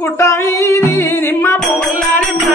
పుట్టవి నిమ్మ పుల్లారిమ్మ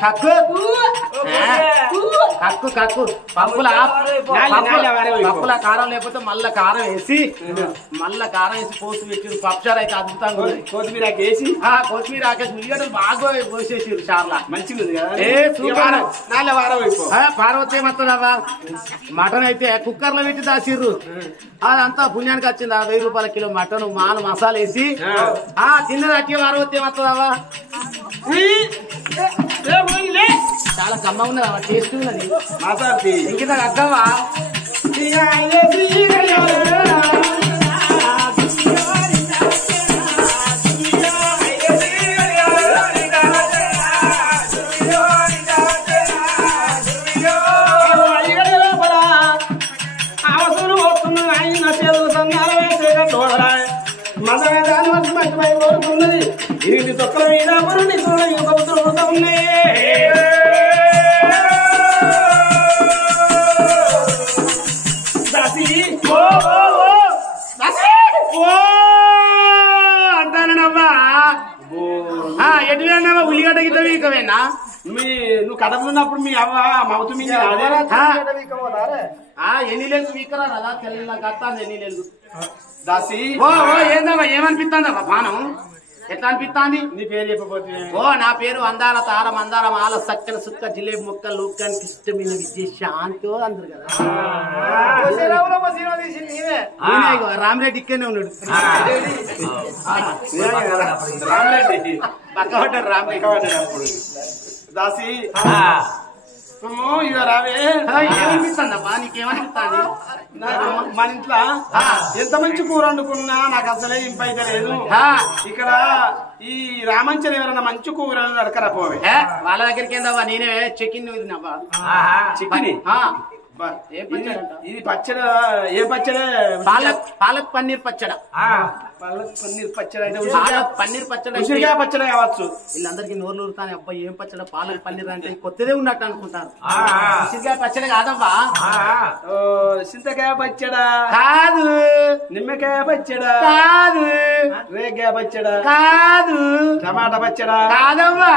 కక్కు పప్పుల కారం లేకపోతే మళ్ళా కారం వేసి పోసి పెట్టి పప్పుచారు అయితే అద్భుతంగా కొత్తిమీర వేసి కొత్తిమీర ఆకేసి ఉల్లిగడ్డలు బాగా పోసేసారు చార్లా మంచిగా ఉంది కదా పార్వతి ఏమవుతుందవ్వా మటన్ అయితే కుక్కర్ లో పెట్టి దాసిర్రు అదంతా పుణ్యానికి వచ్చింది 1000 రూపాయల కిలో మటన్ మాలు మసాలా వేసి తిన్నదాకే పార్వతి ఏమవుతుందవ్వా చాలా కమ్మ ఉన్నది టేస్ట్ ఉన్నది ఇంకింత అక్కవా ఇది తొక్కల మీద మరుని ఉన్నాయి అంటానమ్మా ఎటువేనా ఉల్లిగడ్డ గిట్ట వీకవేనా నువ్వు కడపలున్నప్పుడు మీ అవ్వ మౌతు మీద ఎన్ని లేదు వీకరా కదా తెల్ల కత్తాను ఎన్ని లేదు దాసి ఏందమ్మా ఏమనిపిస్తుందమ్మా పానం ఎట్లా అనిపిస్తుంది నీ పేరు చెప్పబోతే నా పేరు అందాల తార మందారం ఆల సక్కన సుక్క జిలేబీ ముక్క లూకానికి ఇష్టమైన విద్య శాంతో అందరు కదా రామరెడ్డి ఇక్కడనే ఉన్నాడు రామరెడ్డి పక్క పడ్డారు రామరెడ్డి దాసి ఇక రావే ఏమనిపిస్తుందమ్మా నీకేమనిపిస్తుంది మన ఇంట్లో ఎంత మంచి కూర వండుకున్నా నాకు అసలే ఇంపైతే లేదు ఇక్కడ ఈ రామంచని ఎవరన్నా మంచి కూర అడకరా పోవే వాళ్ళ దగ్గరికి ఏందవ్వా నేనే చికెన్ తిన్నావా చికెన్ ఇది పచ్చడి ఏ పచ్చడి పాలక్ పన్నీర్ పచ్చడ పన్నీర్ పచ్చడి అంటే పన్నీర్ పచ్చడి ఉసిరికాయ పచ్చడి కావచ్చు వీళ్ళందరికీ నోర్లు ఊరుతాను అబ్బాయి ఏం పచ్చడ పాలక్ పన్నీర్ అంటే కొత్తదే ఉన్నట్టు అనుకుంటారు ఉసిరికాయ పచ్చడి కాదవ్వా చింతకాయ పచ్చడ కాదు నిమ్మకాయ పచ్చడ కాదు రేగాయ పచ్చడ కాదు టమాటా పచ్చడ కాదవ్వా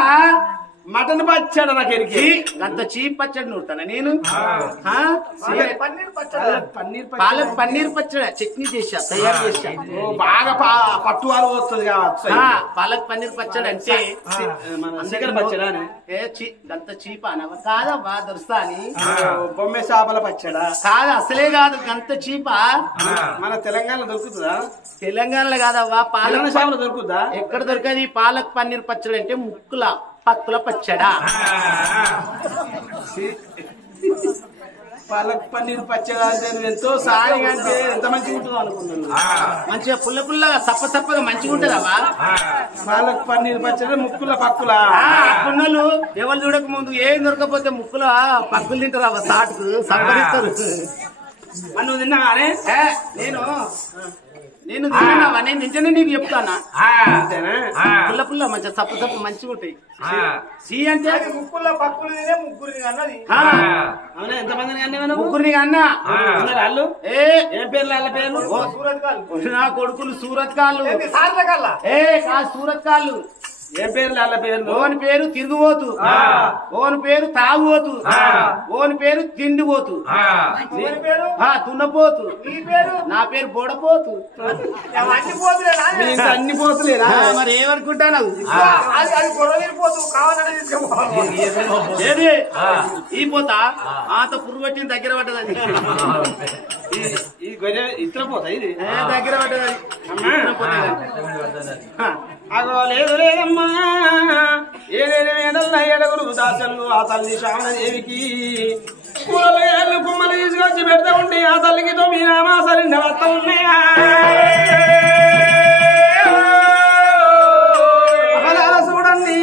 మటన్ పచ్చడ నాకు అంత చీప్ పచ్చడి నూరుతాను నేను పన్నీర్ పన్నీర్ పచ్చడి చట్నీ చేసా తయారు చేసా బాగా పట్టు వాళ్ళు వస్తుంది కావచ్చు పాలక్ పన్నీర్ పచ్చడి అంటే పచ్చడా అంత చీప్ అనవా కాదవ్వా దొరుస్తా అని బొమ్మె చేపల పచ్చడా కాదు అసలే కాదు గంత చీపా మన తెలంగాణలో దొరుకుతుందా తెలంగాణలో కాదవ్వా పాలక చేపలు దొరుకుతుందా ఎక్కడ దొరకది పాలక్ పన్నీర్ పచ్చడి అంటే ముక్కుల పక్కుల పచ్చడా పాలక్ పన్నీర్ పచ్చడా అంటే ఎంతో సాయం అంటే ఎంత మంచిగా ఉంటుందో అనుకున్నాను మంచిగా పుల్ల పుల్లగా సప్పగా మంచిగా ఉంటదవా పాలక్ పన్నీర్ పచ్చడి ముక్కుల పక్కుల పున్నలు ఎవరు చూడక ముందు ఏం దొరకపోతే ముక్కుల పక్కులు తింటారు సాటుకు సంపరిస్తారు నువ్వు తిన్నావానే నేను తిన్నావా నేను నిజంగా నీకు చెప్తానా పుల్ల పుల్ల మంచిగా సప్ప మంచిగా ఉంటాయి సి అంటే ముక్కుల పక్కులు తినే ముగ్గురిని అన్నది అవునా ఎంతమందిని అన్నా ముగ్గురిని అన్నా వాళ్ళు ఏం పేర్లు వాళ్ళ పేర్లు నా కొడుకులు సూరత్ కాళ్ళు సూరత్ కాళ్ళు ఏం పేర్లు వాళ్ళ పేర్లు ఓని పేరు తిరుగుబోతు ఓని పేరు తాగుబోతు ఓని పేరు తిండిపోతు తున్నపోతు నా పేరు బోడపోతు అన్ని పోతులేదా మరి ఏమనుకుంటాను ఏది ఈ పోతా ఆత పురుగు పట్టిన దగ్గర పడ్డది ఈ గొర్రె ఇతర పోతా ఇది దగ్గర పడ్డది లేదు లేదమ్మా ఏడగురు దాసలు ఆ తల్లి శ్రావణదేవికి కూరలు కుమ్మలు తీసుకొచ్చి పెడతా ఉంటే ఆ ఆ తల్లికి 9 మాసాలు వస్తా ఉన్నాయా చూడండి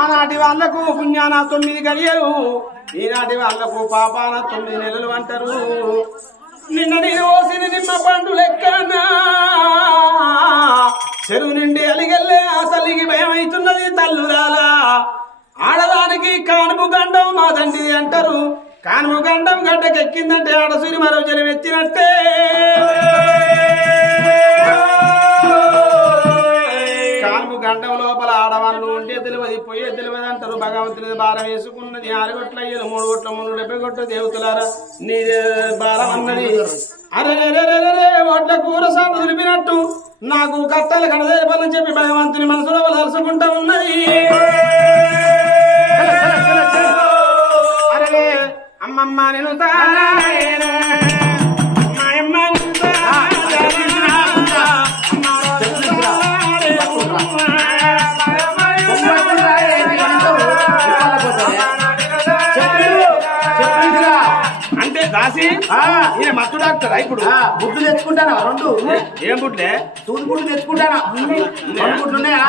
ఆనాటి వాళ్లకు పుణ్యాన 9 గడియలు ఈనాటి వాళ్లకు పాపాన 9 నెలలు అంటారు నిన్న నేను ఓసిన నిమ్మ పండు లెక్కనా చెరువు నుండి అలిగల్లే ఆ తల్లికి భయం అవుతున్నది తల్లురాలా ఆడదానికి కానుపు గండం మా తండ్రిది అంటారు కానుపు గండం గడ్డకెక్కిందంటే ఆడసూరి మరో జనం ఎత్తినట్టే కానుపు గండం లోపల ఆడవాళ్ళు ఉంటే తెలియదు పోయే తెలియదు అంటారు భగవంతుని భారం వేసుకున్నది 6 గొట్ల అయ్యలు 3 గొట్ల 70 గొట్ల దేవతలారా నీ భారం అన్నది అరే ఓట్ల కూర సార్లు దులిపినట్టు నాకు కట్టాలి కడదేపాలని చెప్పి భగవంతుని మనసులో తలుసుకుంటా ఉన్నది అరే అమ్మమ్మ నేను అంటే దాసి ఈయన మత్తు డాక్టర్ ఇప్పుడు బుడ్లు తెచ్చుకుంటానా 2 ఏం బుడ్లే సూది బుడ్లు తెచ్చుకుంటానా 2 బుడ్లు ఉన్నాయా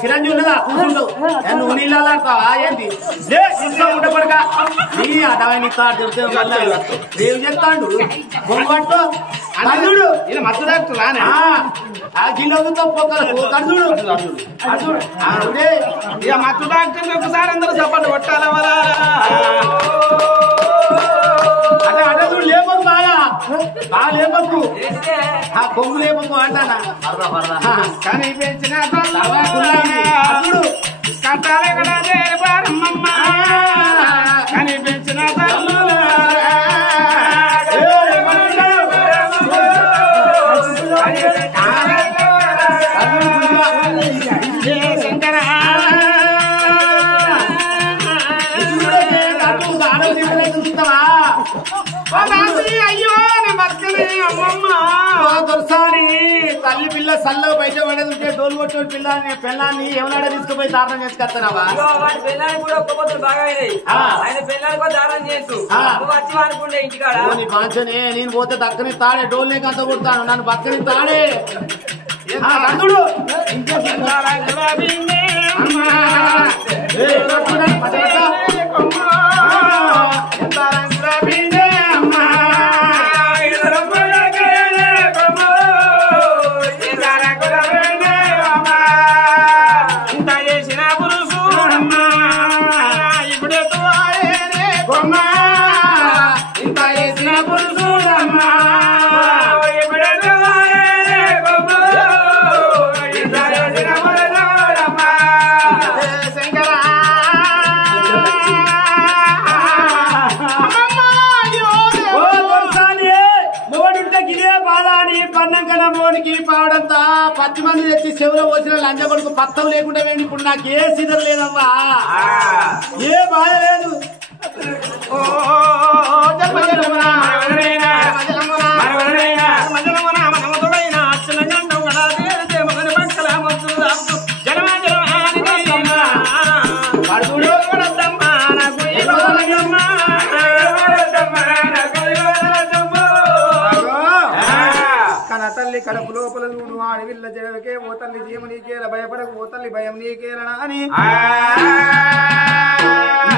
సిరంజి ఉన్నదా కూర్చుండు నువ్వు నీళ్ళు ఆడతావా ఏంటి ఉండబడక నీ అటవాయి చెప్తే ఏం చెప్తాడు బొమ్మట్టు అర్జుడు ఈయన మత్తు డాక్టర్ రానే ఆ జిల్లాతో పొక్కలు అర్జుడు ఇక మత్తు డాక్టర్ ఒకసారి అందరూ చప్పట్లు కొట్టాల వరా అంటే అడదుడు లేపకు బాగా లేపకు ఆ కొమ్ము లేపకు అంటానా కానీ పెంచిన కట్టాలి కానీ పెంచిన అయ్యో దొరసాని తల్లి పిల్ల సల్లగా బయట పడేది డోలు కొట్టిన పిల్లాన్ని ఎవరాడ తీసుకుపోయి దారుణం చేసుకొస్తున్నావా నేను పోతే దక్కని తాడే డోల్ని కంత కొడతాను నన్ను పక్కని తాడే పావడంతా 10 మంది తెచ్చి చెవులో పోసిన లంచ కొడుకు పత్తం లేకుండా వేయండి ఇప్పుడు నాకు ఏ సిద్ధం లేదమ్మా ఏ బాధ లేదు తల్లి కడుపు లోపల చూడు ఆడవిల్ల జగకే ఓ తల్లి జీవ నీకేల భయపడకు ఓ తల్లి భయం నీకేలనా అని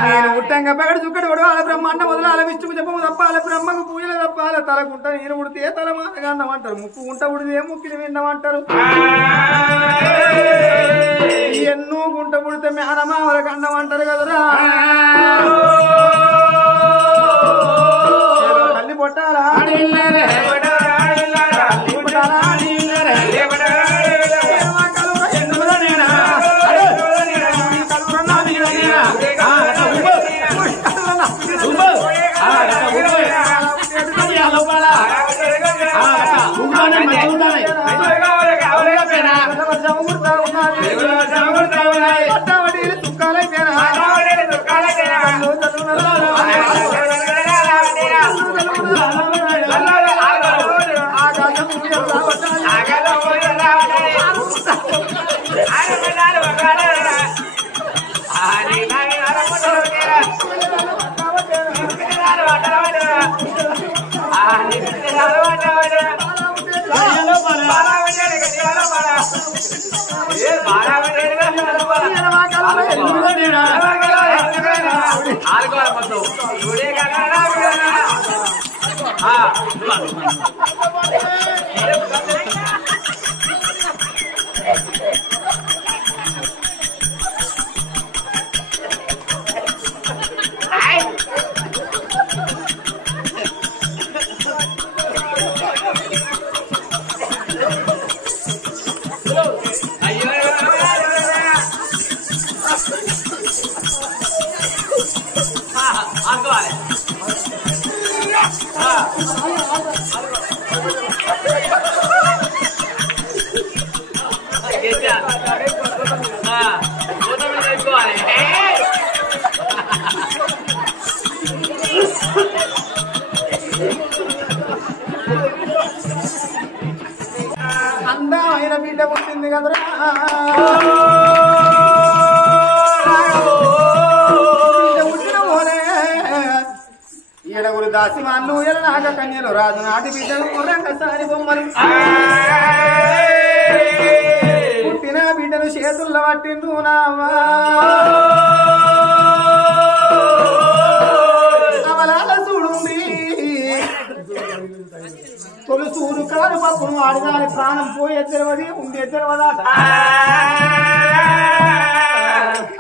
నేను ఉట్టంగా పెగడు చుక్కడు వడవాల బ్రహ్మాండ మొదలాల విష్ణుకు చెప్పము తప్పాల బ్రహ్మకు పూజలు తప్పాల తలకుంట నేను ఉడితే తల మానగండం అంటారు ముక్కు ఉంట ఉడితే ముక్కిని విండమంటారు ఎన్నో గుంట ఉడితే మేనమావల కండం అంటారు కదరా తల్లి పొట్టాలా అందమైన బిడ్డ పుట్టింది కదరా పుట్టిన పోలే ఏడగురు దాసి వాళ్ళు ఎలనాక కన్యలు రాజు నాటి బిడ్డలు ఒకసారి బొమ్మలు పుట్టిన బిడ్డను చేతుల్లో పట్టిండు నావా అవలాల చూడుంది తొలుసూరు కారు పప్పును ఆడదాని ప్రాణం పోయే తెరవది ఉండే తెరవదాట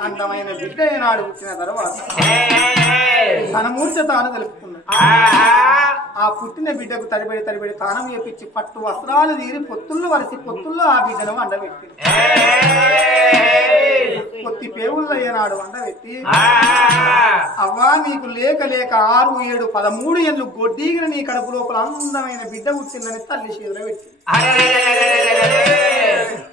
అందమైన బిడ్డ ఏనాడు పుట్టిన తర్వాత తన మూర్ఛ తాను తెలుపుకున్నాడు ఆ పుట్టిన బిడ్డకు తడిబడి తానం చేపించి పట్టు వస్త్రాలు తీరి పొత్తుల్లో వరిసి పొత్తుల్లో ఆ బిడ్డను వండబెట్టి కొద్ది పేవుల్లో ఏనాడు వండబెట్టి అవ్వా నీకు లేక 6, 7, 13 ఏళ్ళు గొడ్డీగిన నీ కడుపు లోపల అందమైన బిడ్డ పుట్టిందని తల్లి చేతిలో పెట్టి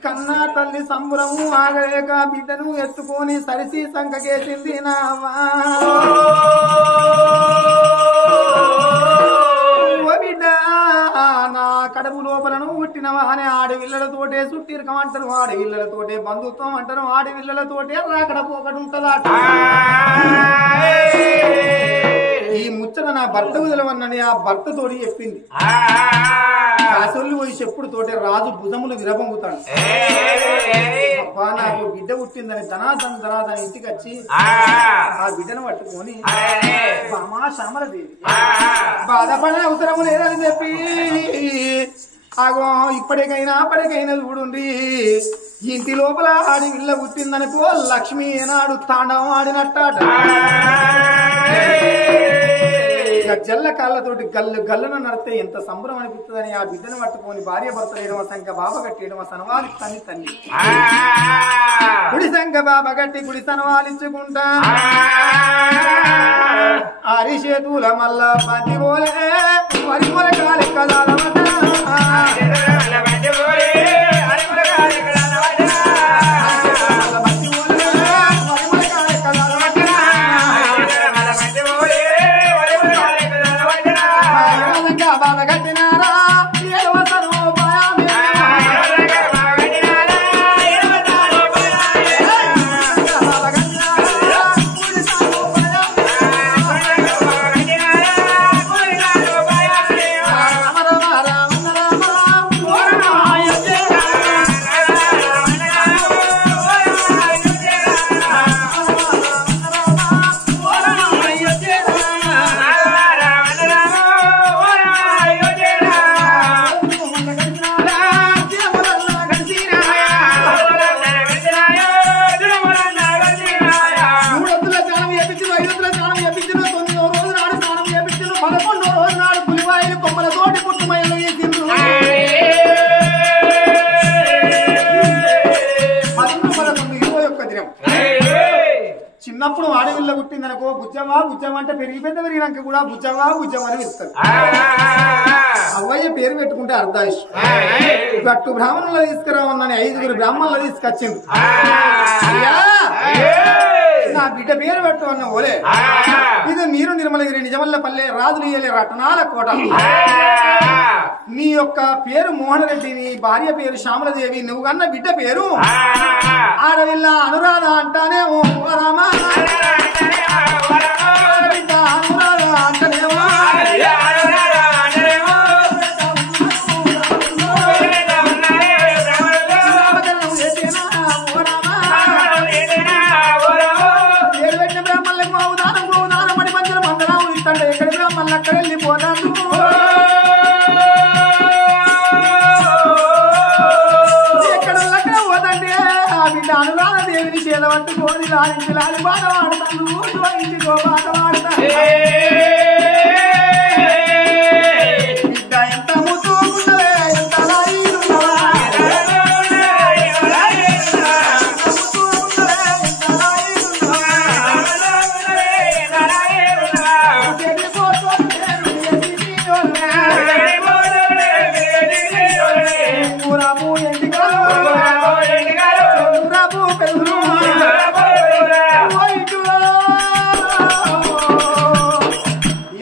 కన్నా తల్లి సంబురము ఆగలేక బిడ్డను ఎత్తుకొని సరిసి సంకకేసింది నావా బిడ్డ నా కడుపు లోపలను పుట్టినవా అని ఆడవిల్లలతోటే చుట్టిరకమంటారు ఆడవిల్లలతోటే బంధుత్వం అంటారు ఆడవిల్లలతోటే రాకడ పోకడు ఉంటదట ఈ ముచ్చట నా భర్త విదలవన్నని ఆ భర్త తోడి చెప్పింది కాసొల్లు పోయి చెప్పుడు తోటే రాజు భుజములు విరబొంగుతాడు అబ్బా నాకు బిడ్డ పుట్టిందని ధనాధన ఇంటికి వచ్చి ఆ బిడ్డను పట్టుకొని బామా శ్యామలదేవి బాధపడే అవసరము లేదని చెప్పి ఆగో ఇప్పటికైనా చూడుండి ఇంటి లోపల ఆడి విల్ల పుట్టిందనుకో లక్ష్మి ఏనాడు తాండవం ఆడినట్టాట జల్ల కాళ్ళతోటి గల్లును నడితే ఎంత సంబరం అనిపిస్తుందని ఆ బిడ్డను పట్టుకొని భార్య భర్త వేయడం సంఖ బాబ కట్టేయడం సనవాలి తల్లి కుడి సంఖ బాబ కట్టి కుడి సనవాలిచ్చుకుంటా అరిచేతుల మల్ల బంది పోలే వరి మొలకాలి కదాల చిన్నప్పుడు ఆడవిల్ల పుట్టిందనుకో బుజ్జమా అంటే పెరిగినాక కూడా బుజ్జమా అని పిలుస్తారు అవ్వయ్య పేరు పెట్టుకుంటే అర్ధాయుష్ గట్టు బ్రాహ్మణులు తీసుకురావన్నాని 5 బ్రాహ్మణులు తీసుకొచ్చింది నా బిడ్డ పేరు పెట్టు అన్న ఓలే ఇది మీరు నిర్మలగిరి నిజమల్లపల్లె రాజులు ఇయ్యలే రటనాల కోట నీ యొక్క పేరు మోహన్ రెడ్డి నీ భార్య పేరు శ్యామలదేవి నువ్వు కన్న బిడ్డ పేరు ఆడవిల్ల అనురాధ అంటానే ఓ రామా అనురాధ అంటనేమో తండ్రి ఎక్కడ మళ్ళీ అక్కడ వెళ్ళిపోతాను ఎక్కడ పోతంటే ఆ బిడ్డ అనురాధ దేవిని చేత పట్టుకొని లాలించి లాలి బాధ వాడతాను ఇంటికో బాధ వాడతాను బిడ్డ ఎంత ముసుకున్నవే ఎంత లాయిలున్నవా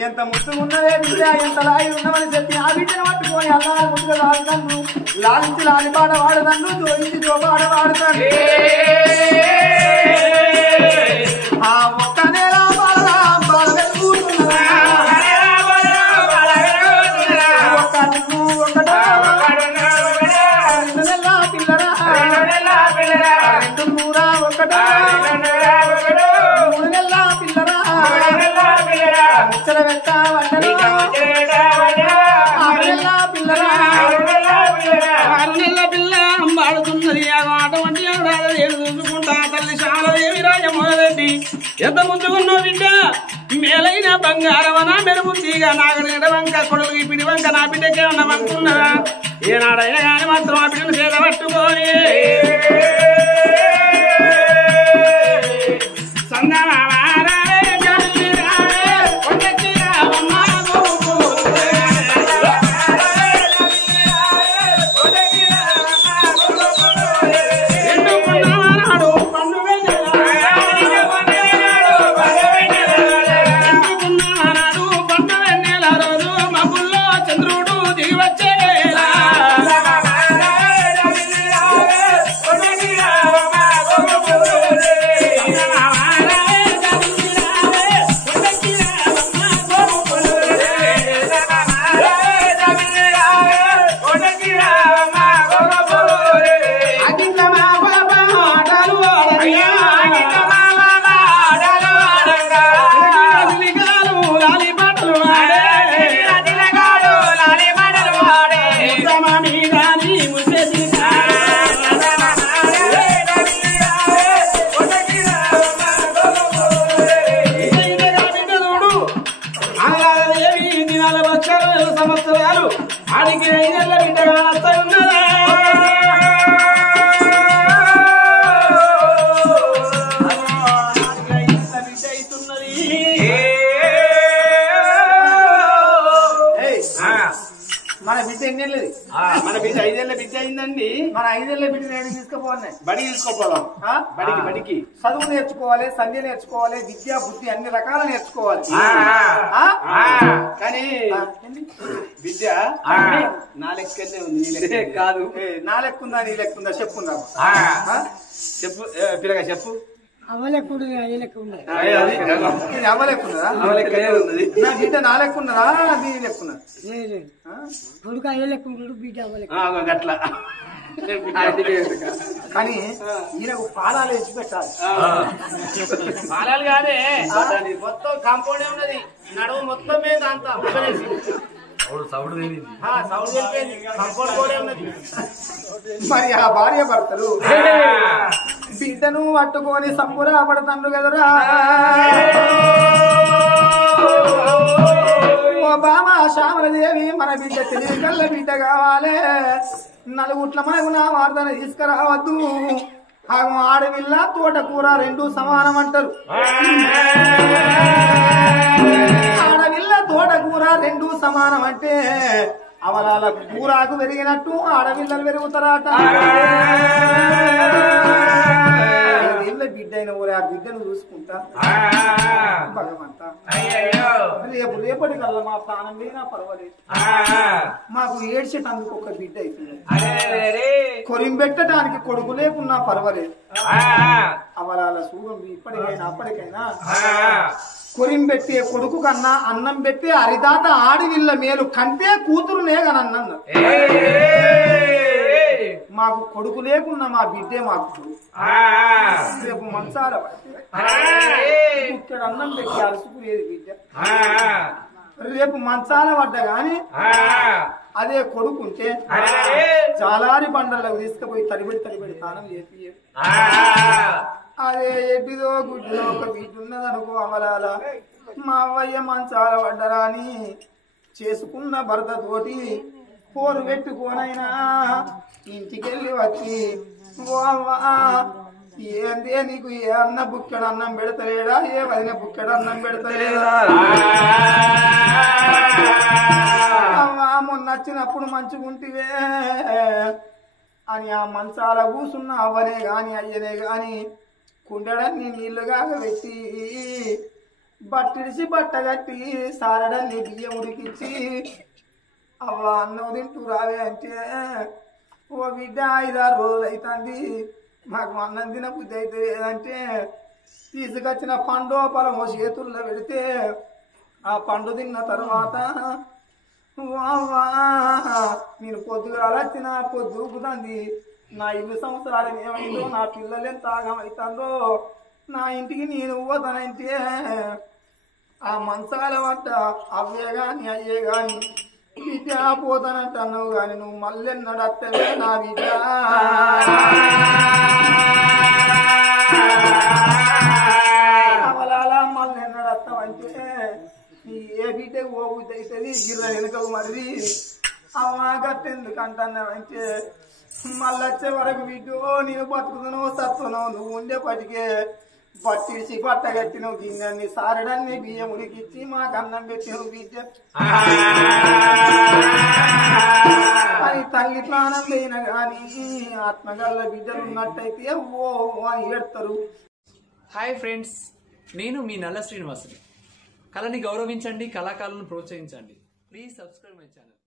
ఎంత ముసుగున్నదే బిడ్డ ఎంత లాయి ఉన్నవని చెప్పి ఆ బిడ్డను పట్టుకొని అల్లారు ముట్టుగా లాడుతాను లాలించి లాలిపాట వాడతాను జోడించి జోపాట వాడతాను ఆ ఒక్క నెల ఎంత ముందుకున్న బిడ్డ మేలైన బంగారమనా మెరుగుతీగా నాగడ వంక కొడుకు పిడి వంక నా బిడ్డకే ఉన్నవనుకున్నదా ఏనాడైనా కానీ మాత్రం ఆ బిడ్డను చేత పట్టుకొని సంవత్సరాలు ఆడికి 5 ఏళ్ల బిడ్డగా ఉన్నదా మన బిడ్డ ఎన్నేళ్ళది మన బిడ్డ 5 ఏళ్ల బిడ్డ అయిందండి మన 5 ఏళ్ల బిడ్డ నేను తీసుకుపోవాలి బడికి తీసుకోపోదాం బడికి చదువు నేర్చుకోవాలి సంధ్య నేర్చుకోవాలి విద్యా బుద్ధి అన్ని రకాల నేర్చుకోవాలి కానీ విద్య నా లెక్కనే ఉంది కాదు నా లెక్కుందా నీ లెక్కుందా చెప్పుందా చెప్పు పిల్లగా చెప్పు అవలెక్కుడు లెక్కున్నదా నా బిడ్డ నా లెక్కున్నదా నీ లెక్కున్నదా కొడుకు అయ్యే లెక్కుంటాడు బిడ్డ అవలెక్కు అట్లా కానీ ఈయనకు పాలాలు వేసి పెట్టాలి పాలాలు కాదే మొత్తం కాంపౌండ్ ఉన్నది నడువు మొత్తం మీద అంతా మరి ఆ భార్య భర్తలు బిడ్డను పట్టుకొని సంబురా పడతాండ్రు కదరా ఓ బామా శ్యామలదేవి మన బిడ్డ తెలివి కల్ల బిడ్డ కావాలి నలుగుట్ల మనకు నా వార్తన తీసుకురావద్దు ఆడవిల్ల తోటకూర 2 సమానం అంటారు ఆడవిల్ల తోటకూర 2 సమానం అంటే అవలాల కూరాకు పెరిగినట్టు ఆడవిల్లలు పెరుగుతారట ఇళ్ళ బిడ్డ అయిన ఊరే ఆ బిడ్డను చూసుకుంటా భగవంతా రేపటికల్లా మా ప్రాణం లేనా పర్వాలేదు మాకు ఏడ్చేటందుకు ఒక బిడ్డ అవుతుంది కొరింబెట్టడానికి కొడుకు లేకున్నా పర్వాలేదు అవలాల సూరం ఇప్పటికైనా అప్పటికైనా కొరింబెట్టే కొడుకు కన్నా అన్నం పెట్టే అరిదాత ఆడివిల్ల మేలు కంటే కూతురునే కనన్న మాకు కొడుకు లేకున్నా మా బిడ్డే మాకు రేపు మంచాల ఇక్కడ అన్నం పెట్టి అరుచుకునేది బిడ్డ రేపు మంచాల పడ్డ గాని అదే కొడుకుంటే చాలారి బండలకు తీసుకుపోయి తడిబెడి తానం చేపి అదే ఎడ్డిదో గుడ్డిదో ఒక బిడ్డ ఉన్నదనుకో అమలాల మా అవ్వయ్య మంచాల పడ్డరా అని చేసుకున్న భర్త తోటి పోరు పెట్టుకోనైనా ఇంటికెళ్ళి వచ్చి ఓ అవ్వా ఏందే నీకు ఏ అన్న బుక్కెడు అన్నం పెడతలేడా ఏ వదిన బుక్కెడు అన్నం పెడతలేదా అవ్వా మొన్న వచ్చినప్పుడు మంచుకుంటివే అని ఆ మంచాల కూసున్న అవ్వనే గాని అయ్యనే గాని కుండడాన్ని నీళ్లుగా పెట్టి బట్టిడిసి బట్ట కట్టి సారడాన్ని బియ్యం ఉడికిచ్చి అవ్వ అన్నం తింటూ రావే అంటే ఓ బిడ్డ 5-6 రోజులు అవుతుంది మాకు అన్నం తిన బుద్ధి అయితే అంటే తీసుకొచ్చిన పండు పొలమో చేతుల్లో పెడితే ఆ పండు తిన్న తర్వాత నేను పొద్దుగాల వచ్చిన పొద్దుకుతుంది నా ఇల్లు సంవత్సరాలు ఏమైందో నా పిల్లలు ఎంత ఆగమవుతుందో నా ఇంటికి నేను పోతానంటే ఆ మంచాల వంట అవ్వే గాని అయ్యే గాని బిడ్డ పోతానంట అన్నావు గాని నువ్వు మళ్ళీ నడత్తవే నా బిడ్డ అవలాల మళ్ళీ నడత్తావంటే ఏ బిడ్డకు ఓ బుద్ధి అవుతుంది గిర్ర వెనుకవు మరి అవ్వ గట్టెందుకు అంటున్నావంటే మళ్ళీ వచ్చే వరకు బిడ్డో నేను బతుకుతున్నావు సత్తున్నావు నువ్వు ఉండేపటికే పట్టిడిచి పట్టగట్టినవు గిన్నెన్ని సారడాన్ని బియ్యం ఉడికిచ్చి మాకు అన్నం పెట్టినవు బిడ్డ అని తల్లి ప్రాణం లేన గాని ఆత్మగల్ల బిడ్డలు ఉన్నట్టయితే ఓ అని ఏడతారు. హాయ్ ఫ్రెండ్స్, నేను మీ నల్ల శ్రీనివాసుని. కళని గౌరవించండి, కళాకారులను ప్రోత్సహించండి. Please subscribe my channel.